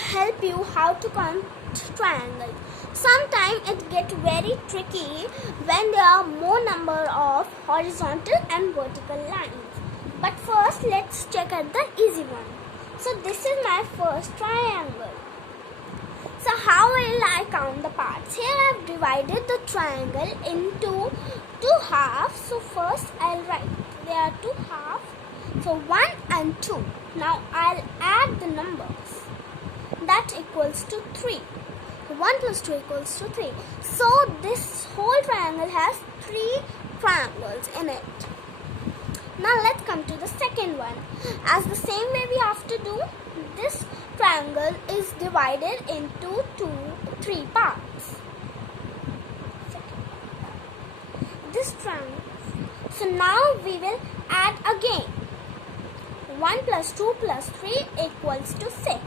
help you how to count triangles. Sometimes it gets very tricky when there are more number of horizontal and vertical lines. But first let's check out the easy one. So this is my first triangle. So how will I count the parts? Here I have divided the triangle into two halves. So first I'll write there are two halves. So 1 and 2. Now I'll add the numbers. That equals to 3. 1 plus 2 equals to 3. So this whole triangle has 3 triangles in it. Now let's come to the second one. As the same way we have to do, this triangle is divided into 3 parts. This triangle. So now we will add again. 1 plus 2 plus 3 equals to 6.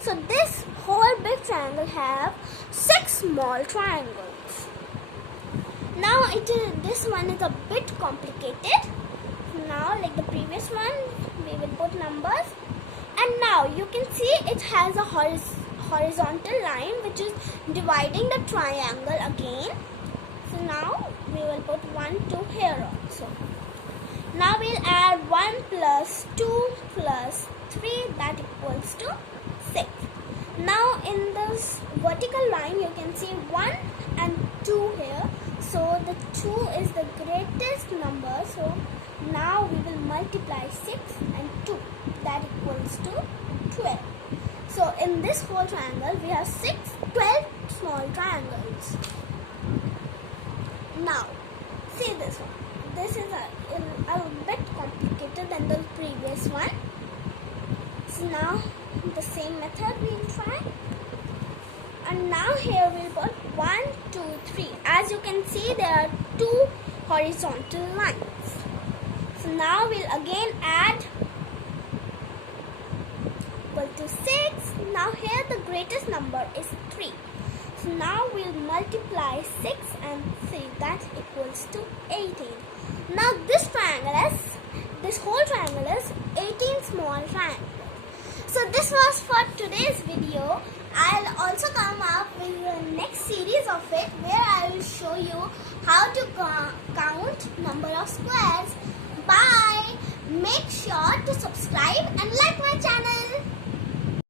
So this whole big triangle have 6 small triangles. Now this one is a bit complicated. Now like the previous one, we will put numbers. And now you can see it has a horizontal line which is dividing the triangle again. So now we will put 1, 2 here also. Now we'll add 1 plus 2 plus 3, that equals to 6. Now in this vertical line you can see 1 and 2 here. So the 2 is the greatest number. So now we will multiply 6 and 2. That equals to 12. So in this whole triangle we have 12 small triangles. Now see this one. This is a bit complicated than the previous one. So now the same method we will try. And now here we'll put 1, 2, 3. As you can see there are 2 horizontal lines. So now we'll again add equal to 6. Now here the greatest number is 3. So now we'll multiply 6 and 3, that equals to 18. Now this whole triangle is 18 small triangles. So this was for today's video. I'll also come up with the next series of it where I will show you how to count number of squares. Bye. Make sure to subscribe and like my channel.